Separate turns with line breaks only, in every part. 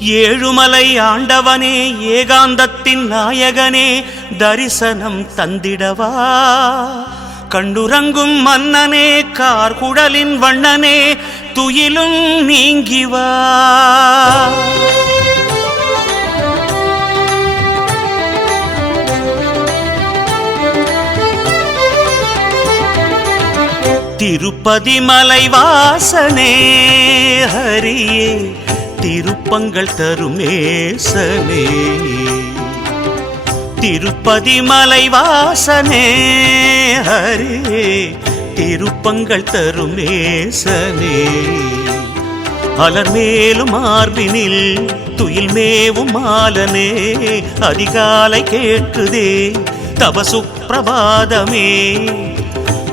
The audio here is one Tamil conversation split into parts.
ஏழுமலை ஆண்டவனே ஏகாந்தத்தின் நாயகனே தரிசனம் தந்திடவா? கண்டுறங்கும் மன்னனே கார்குழலின் வண்ணனே துயிலும் நீங்கிவா? திருப்பதி மலை வாசனே ஹரியே திருப்பங்கள் தருமேசனே திருப்பதி மலை வாசனே ஹரியே திருப்பங்கள் தருமேசனே அலர் மேலும் மார்பினில் துயில் மேவும் மாலனே. அதிகாலை கேட்குதே தவ சுப்பிரபாதமே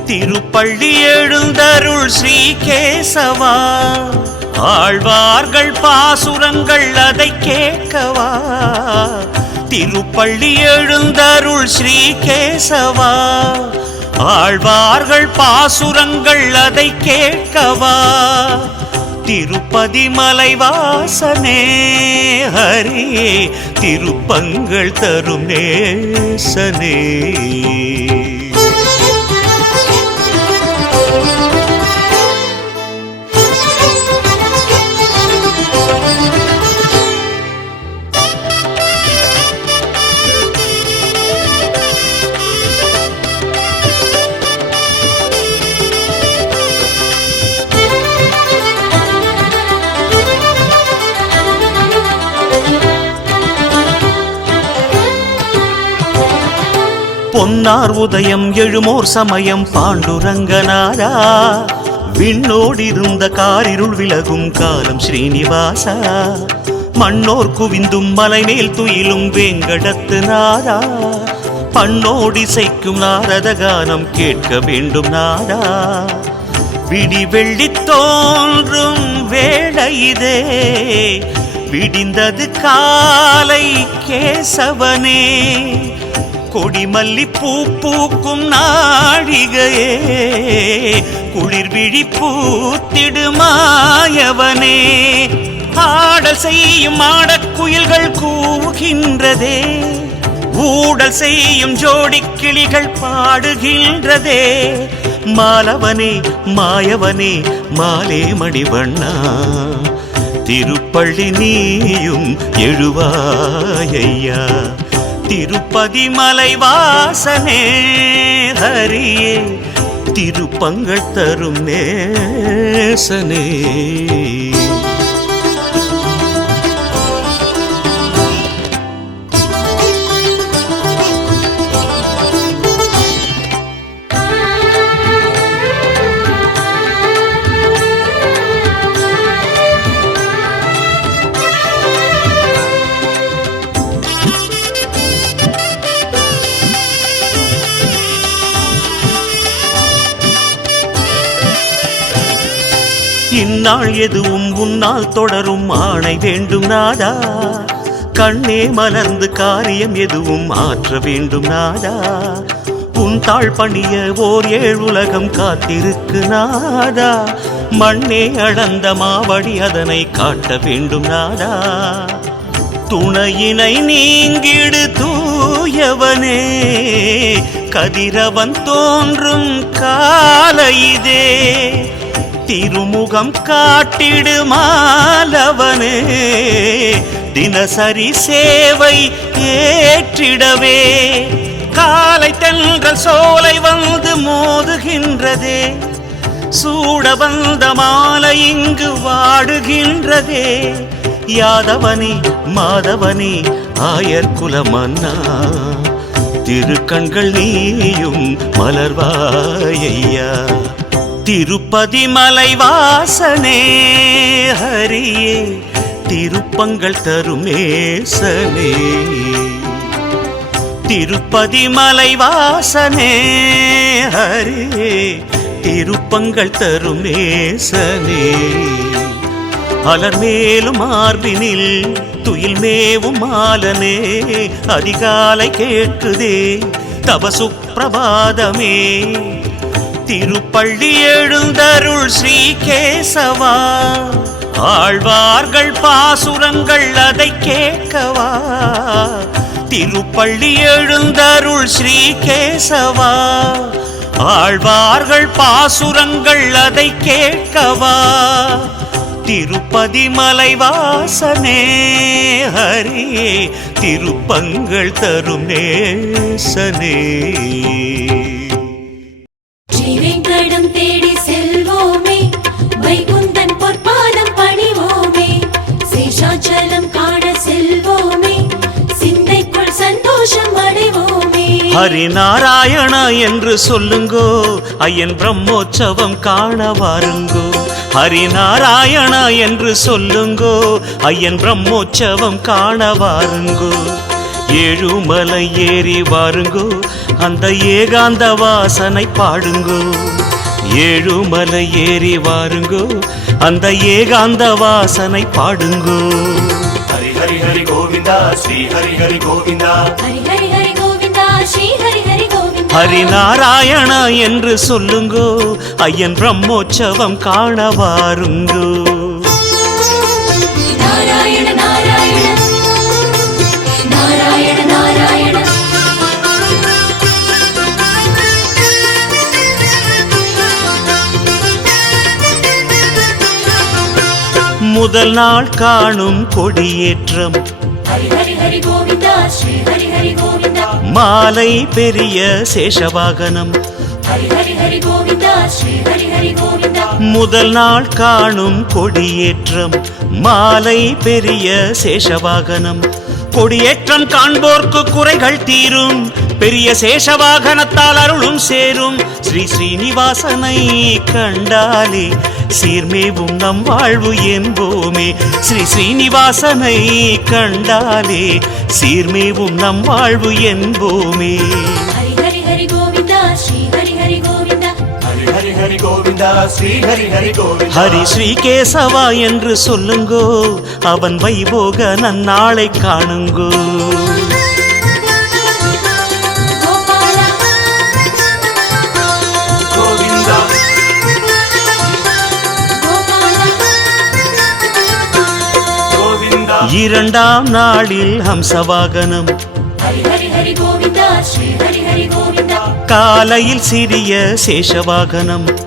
திருப்பள்ளி எழுந்தருள் ஸ்ரீ கேசவா ஆழ்வார்கள் பாசுரங்கள் அதை கேட்கவா? திருப்பள்ளி எழுந்தருள் ஸ்ரீ கேசவா ஆழ்வார்கள் பாசுரங்கள் அதை கேட்கவா? திருப்பதி மலைவாசனே ஹரியே திருப்பங்கள் தரும் நேசனே. பொன்னார் உதயம் எழுமோர் சமயம் பாண்டுரங்கநாதா. விண்ணோடிருந்த காரிருள் விலகும் காலம் ஸ்ரீனிவாசா. மண்ணோர் குவிந்தும் மலைமேல் துயிலும் வேங்கடத்து நாதா பண்ணோடிசைக்கும் நாரத கானம் கேட்க வேண்டும் நாதா. விடி வெள்ளி தோன்றும் வேளையிதே விடிந்தது காலை கேசவனே. கொடிமல்லி பூ பூக்கும் நாழிகையே குளிர் விழி பூத்திடுமாயவனே ஆடல் செய்யும் ஆடக்குயில்கள் கூகின்றதே ஊடல் செய்யும் ஜோடி கிளிகள் பாடுகின்றதே. மாலவனே மாயவனே மாலே மணிவண்ணா திருப்பள்ளி நீயும் எழுவாயையா. திருப்பதி மலை வாசனே ஹரியே திருப்பங்கள் தரும் நேசனே. இந்நாள் எதுவும் உன்னால் தொடரும் ஆணை வேண்டும் நாதா. கண்ணே மலர்ந்து காரியம் எதுவும் ஆற்ற வேண்டும் நாதா. உன் தாழ் பணிய ஓர் ஏழுலகம் காத்திருக்கு நாதா. மண்ணே அளந்த மாவடி அதனை காட்ட வேண்டும் நாதா. துணையினை நீங்கிடு தூயவனே கதிரவன் தோன்றும் கால இதே. திருமுகம் காட்டிடு மாலவனே. தினசரி சேவை ஏற்றிடவே. காலை தென்றல் சோலை வந்து மோதுகின்றதே. சூட வந்த மாலை இங்கு வாடுகின்றதே. யாதவனே மாதவனே ஆயர்குல மன்னா திருக்கண்கள் நீயும் மலர்வாயையா. திருப்பதி மலைவாசனே ஹரியே திருப்பங்கள் தருமேசனே திருப்பதி மலைவாசனே ஹரியே திருப்பங்கள் தருமேசனே அலர் மேலும் மார்பினில் துயில் மேவும் மாலனே அதிகாலை கேட்டுதே தவ சுப்பிரபாதமே திருப்பள்ளி எழுந்தருள் ஸ்ரீ கேசவா ஆழ்வார்கள் பாசுரங்கள் அதை கேட்கவா. திருப்பள்ளி எழுந்தருள் ஸ்ரீ கேசவா ஆழ்வார்கள் பாசுரங்கள் அதை கேட்கவா. திருப்பதி மலைவாசனே ஹரியே திருப்பங்கள் தரும் நேசனே. ஹரிநாராயண என்று சொல்லுங்கோ. ஐயன் பிரம்மோற்சவம் காண வாருங்கோ. ஹரிநாராயண என்று சொல்லுங்கோ. ஐயன் பிரம்மோற்சவம் காண வாருங்கோ. ஏழுமலை ஏறி வாருங்கோ. அந்த ஏகாந்த வாசனை பாடுங்கோ. ஏழுமலை ஏறி வாருங்கோ. அந்த ஏகாந்த வாசனை பாடுங்கோ.
ஹரி ஹரி ஹரி கோவிந்தா ஸ்ரீ ஹரி ஹரி கோவிந்தா.
ஹரி ஹரி
ஹரிநாராயண என்று சொல்லுங்கோ. ஐயன் பிரம்மோற்சவம் காண வாருங்கோ முதல் நாள் காணும் கொடியேற்றம்.
ஹரி ஹரி ஹரி கோவிந்தா. ஸ்ரீ ஹரி ஹரி கோவிந்தா
மாலை பெரிய சேஷவாகனம். முதல் நாள் காணும் கொடியேற்றம் மாலை பெரிய சேஷவாகனம். கொடியேற்றம் காண்போர்க்கு குறைகள் தீரும் பெரிய சேஷவாகனத்தால் அருளும் சேரும். ஸ்ரீ ஸ்ரீனிவாசனை கண்டாலே சீர்மேவும் நம் வாழ்வு என்போமே. ஸ்ரீ ஸ்ரீனிவாசனை கண்டாலே சீர்மேவும் நம் வாழ்வு என்போமே.
ஹரி ஹரி ஹரி கோவிந்தா ஸ்ரீ ஹரி ஹரி கோவிந்தா.
ஹரி ஹரி ஹரி கோவிந்தா ஸ்ரீ ஹரி ஹரி கோவிந்தா.
ஹரி ஸ்ரீ கேசவா என்று சொல்லுங்கோ. அவன் வைபோக நன்னாளை காணுங்கோ. இரண்டாம் நாளில் ஹம்சவாகனம். காலையில் சிறிய சேஷவாகனம்.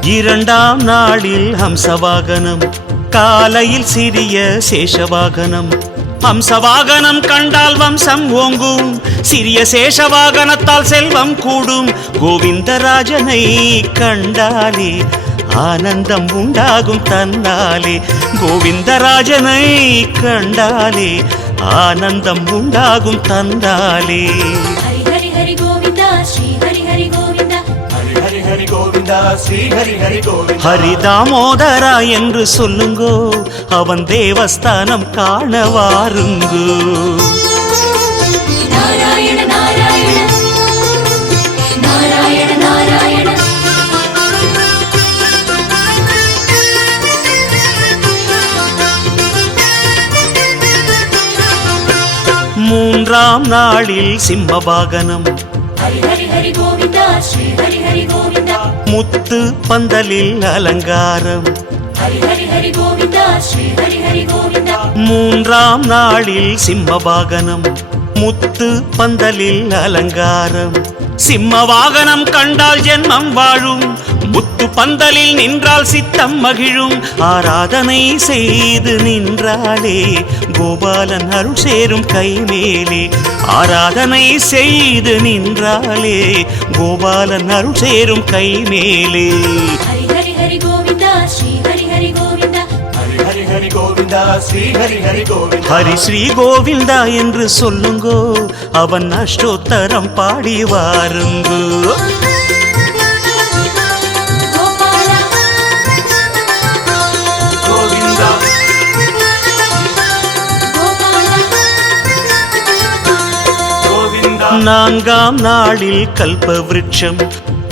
இரண்டாம் நாளில் ஹம்சவாகனம். காலையில் சிறிய சேஷவாகனம். ஹம்சவாகனம் கண்டால் வம்சம் ஓங்கும். சிறிய சேஷவாகனத்தால் செல்வம் கூடும். கோவிந்தராஜனை கண்டாலே ஆனந்தம் உண்டாகும் தன்னாலே கோவிந்தராஜனை கண்டாலே ஆனந்தம் உண்டாகும் தன்னாலே
ஹரி ஹரி ஹரி கோவிந்தா ஸ்ரீ ஹரி ஹரி கோவிந்தா.
ஹரி ஹரி ஹரி கோவிந்தா ஸ்ரீ ஹரி ஹரி கோவிந்தா.
ஹரி தாமோதரா என்று சொல்லுங்கோ அவன் தேவஸ்தானம் காண வாருங்கோ. மூன்றாம் நாளில்
ஹரி கோவிந்தா
முத்து பந்தலில் அலங்காரம். மூன்றாம் நாளில் சிம்மவாகனம் முத்து பந்தலில் அலங்காரம். சிம்ம வாகனம் கண்டால் ஜென்மம் வாழும். முத்து பந்தலில் நின்றால் சித்தம் மகிழும். ஆராதனை செய்து நின்றாலே கோபாலன் அருள் சேரும் கைமேலே ஆராதனை செய்து நின்றாலே கோபாலன் அருள் சேரும் கைமேலே
ஹரி ஹரி ஹரி கோவிந்தா ஸ்ரீ ஹரி கோவிந்தா
ஸ்ரீ ஹரி ஹரி கோவிந்தா
ஹரி ஸ்ரீ கோவிந்தா என்று சொல்லுங்கோ அவன் அஷ்டோத்தரம் பாடி வாருங்கோ. நான்காம் நாளில் கல்ப விருட்சம்.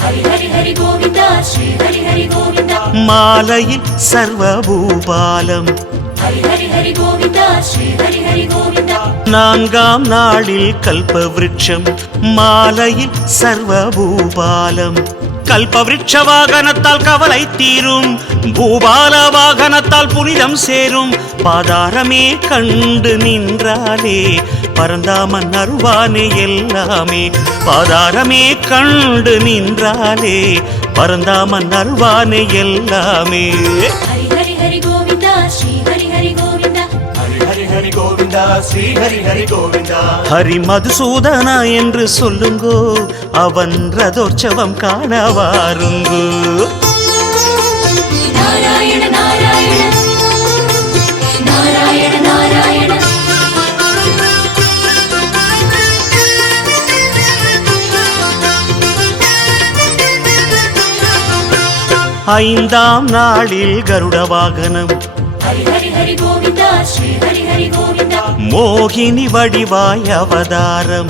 ஹரி ஹரி ஹரி கோவிந்தா ஸ்ரீ ஹரி ஹரி கோவிந்தா.
மாலையில் சர்வபூபாலம். நான்காம் நாளில் கல்பவிருட்சம் மாலையில் சர்வபூபாலம். கல்பவிருட்ச வாகனத்தால் கவலை தீரும் பூபால வாகனத்தால் புனிதம் சேரும். பாதாரமே கண்டு நின்றாலே பரந்தாமன் அருவானே எல்லாமே. பாதாரமே கண்டு நின்றாலே பரந்தாமன் அருவானே எல்லாமே.
ஹரி ஹரி ஹரி கோவிந்தா ஸ்ரீ ஹரி ஹரி கோவிந்தா.
ஹரி ஹரி ஹரி கோவிந்தா ஸ்ரீ ஹரி ஹரி கோவிந்தா.
ஹரி மதுசூதனா என்று சொல்லுங்கோ அவன் ரதோற்சவம் காண வாருங்கோ. ஐந்தாம் நாளில் கருட வாகனம். மோகினி வடிவாய் அவதாரம்.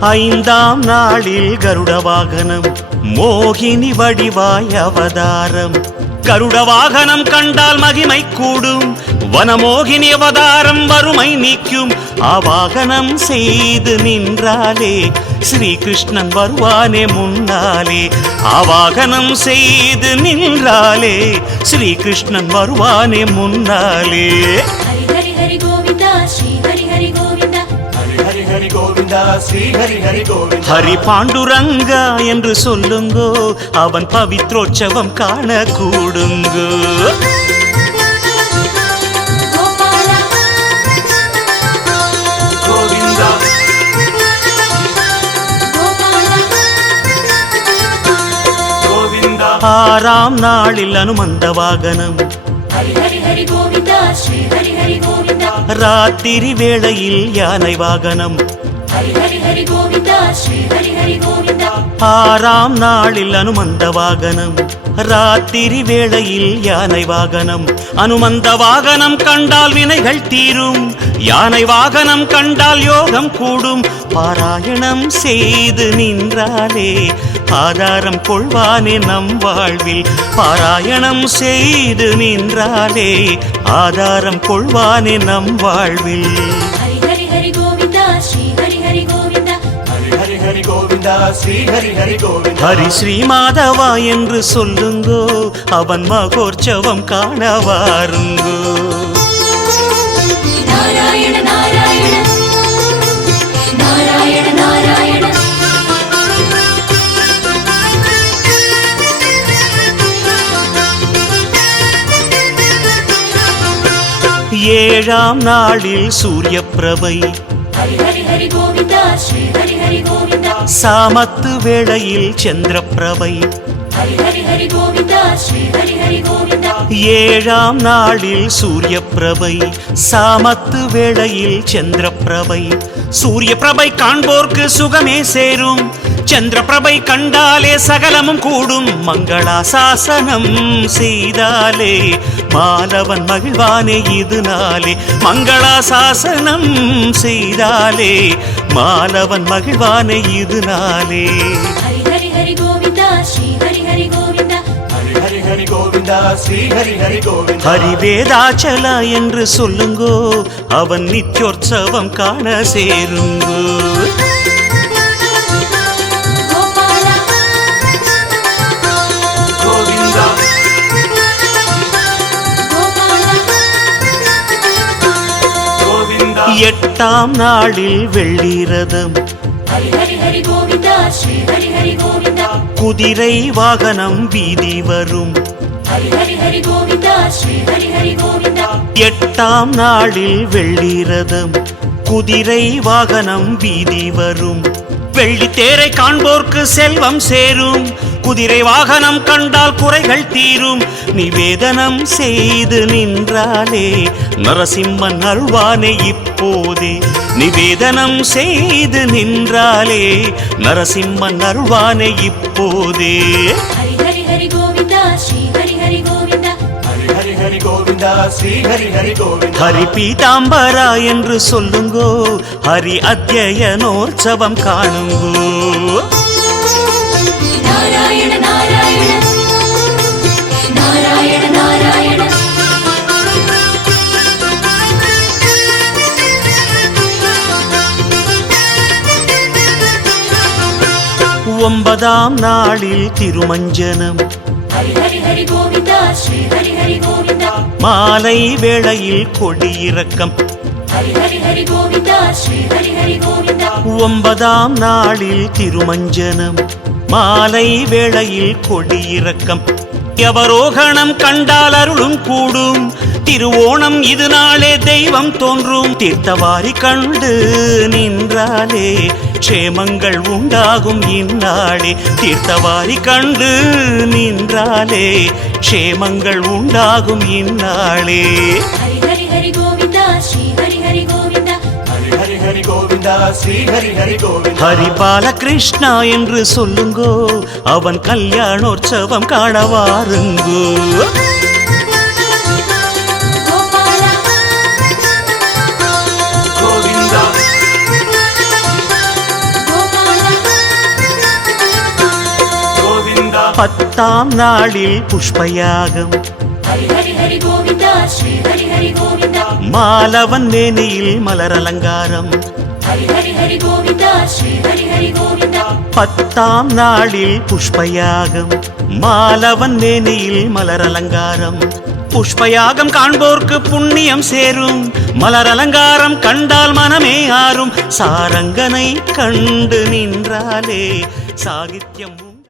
ஐந்தாம் நாளில் கருட வாகனம். மோகினி வடிவாய் அவதாரம். கருட வாகனம் கண்டால் மகிமை கூடும். வனமோகினி அவதாரம் வறுமை நீக்கும். ஆவாகனம் செய்து நின்றாலே ஸ்ரீகிருஷ்ணன் வருவானே முன்னாலே. ஆவாகனம் செய்து நின்றாலே ஸ்ரீகிருஷ்ணன் வருவானே முன்னாலே.
ஹரி ஹரி ஹரி கோவிந்தா ஸ்ரீ ஹரி ஹரி கோவிந்தா
ஹரி கோவிந்தா ஸ்ரீ ஹரி ஹரி கோவிந்தா.
ஹரி பாண்டுரங்கா என்று சொல்லுங்கோ அவன் பவித்ரோற்சவம் காண கூடுங்கோ
கோபாலா
கோவிந்தா.
கோபாலா
கோவிந்தா.
ஆறாம் நாளில் அனுமந்த வாகனம்.
ஹரி ஹரி ஹரி கோவிந்தா ஸ்ரீ
ராத்திரி வேளையில் யானை வாகனம். ஆறாம் நாளில் அனுமந்த வாகனம். ராத்திரி வேளையில் யானை வாகனம் அனுமந்த வாகனம் கண்டால் வினைகள் தீரும். யானை வாகனம் கண்டால் யோகம் கூடும். பாராயணம் செய்து நின்றாலே ஆதாரம் கொள்வானே நம் வாழ்வில். பாராயணம் செய்து நின்றாலே ஆதாரம் கொள்வானே நம் வாழ்வில்.
ஹரி ஹரி ஹரி கோவிந்தா ஸ்ரீ ஹரி ஹரி கோவிந்தா
கோவிந்தா ஸ்ரீ ஹரி ஹரி கோவிந்தா.
ஹரி ஸ்ரீ மாதவா என்று சொல்லுங்கோ அவன் மகோற்சவம் காண வாருங்கோ
நாராயண நாராயண. நாராயண நாராயண.
ஏழாம் நாளில் சூரிய பிரபை சாமத்து வேளையில் சந்திர பிரபை
ஹரி ஹரி ஹரி கோவிந்தா ஸ்ரீ ஹரி ஹரி கோவிந்தா.
ஏழாம் நாளில் சூரிய பிரபை சாமத்து வேளையில் சந்திர பிரபை சூரிய பிரபை காண்போர்க்கு சுகமே சேரும். சந்திர பிரபை கண்டாலே சகலமும் கூடும். மங்களாசாசனம் செய்தாலே மாலவன் மகிழ்வானே இதுனாலே மங்களாசாசனம் செய்தாலே மாலவன் மகிழ்வானே இதுனாலே
ஹரி ஹரி ஹரி கோவிந்தா ஸ்ரீ ஹரி ஹரி கோவிந்தா.
ஹரி ஹரி ஹரி கோவிந்தா ஸ்ரீ ஹரி ஹரி கோவிந்தா.
ஹரி வேதாச்சலா என்று சொல்லுங்கோ அவன் நித்யோற்சவம் காண சேருங்கோ. எட்டாம் நாளில் வெள்ளிரதம். குதிரை வாகனம் வீதி வரும். எட்டாம் நாளில் வெள்ளிரதம். குதிரை வாகனம் வீதி வரும். வெள்ளி தேரை காண்போர்க்கு செல்வம் சேரும். குதிரை வாகனம் கண்டால் குறைகள் தீரும். நிவேதனம் செய்து நின்றாலே நரசிம்மன் அருள்வானே இப்போதே. நிவேதனம் செய்து நின்றாலே நரசிம்மன் அருள்வானே இப்போதே.
ஹரி
பீதாம்பரா என்று சொல்லுங்கோ ஹரி அத்தியனோற்சவம் காணுங்கோ. ஒன்பதாம் நாளில் திருமஞ்சனம். மாலை வேளையில் கொடியிறக்கம். ஒன்பதாம் நாளில் திருமஞ்சனம். மாலை வேளையில் கொடியிறக்கம். எவரோகணம் கண்டால் அருளும் கூடும். திருவோணம் இது நாளே தெய்வம் தோன்றும். தீர்த்தவாரி கண்டு நின்றாலே க்ஷேமங்கள் உண்டாகும் இந்நாளே தீர்த்தவாரி கண்டு நின்றாலே க்ஷேமங்கள் உண்டாகும் இந்நாளே
ஹரி ஹரி ஹரி கோவிந்தா ஸ்ரீ ஹரி ஹரி கோவிந்தா
ஹரி ஹரி ஹரி கோவிந்தா ஸ்ரீ ஹரி ஹரி கோவிந்தா
ஹரி பாலகிருஷ்ணா என்று சொல்லுங்கோ அவன் கல்யாணோற்சவம் காண வாருங்கோ பத்தாம் நாளில் புஷ்பயாகம். மாலவன் மேனியில் மலர் அலங்காரம். பத்தாம் நாளில் புஷ்பயாகம். மாலவன் மேனியில் மலர் அலங்காரம். புஷ்பயாகம் காண்போர்க்கு புண்ணியம் சேரும். மலர் அலங்காரம் கண்டால் மனமே ஆறும். சாரங்கனை கண்டு நின்றாலே சாகித்யம்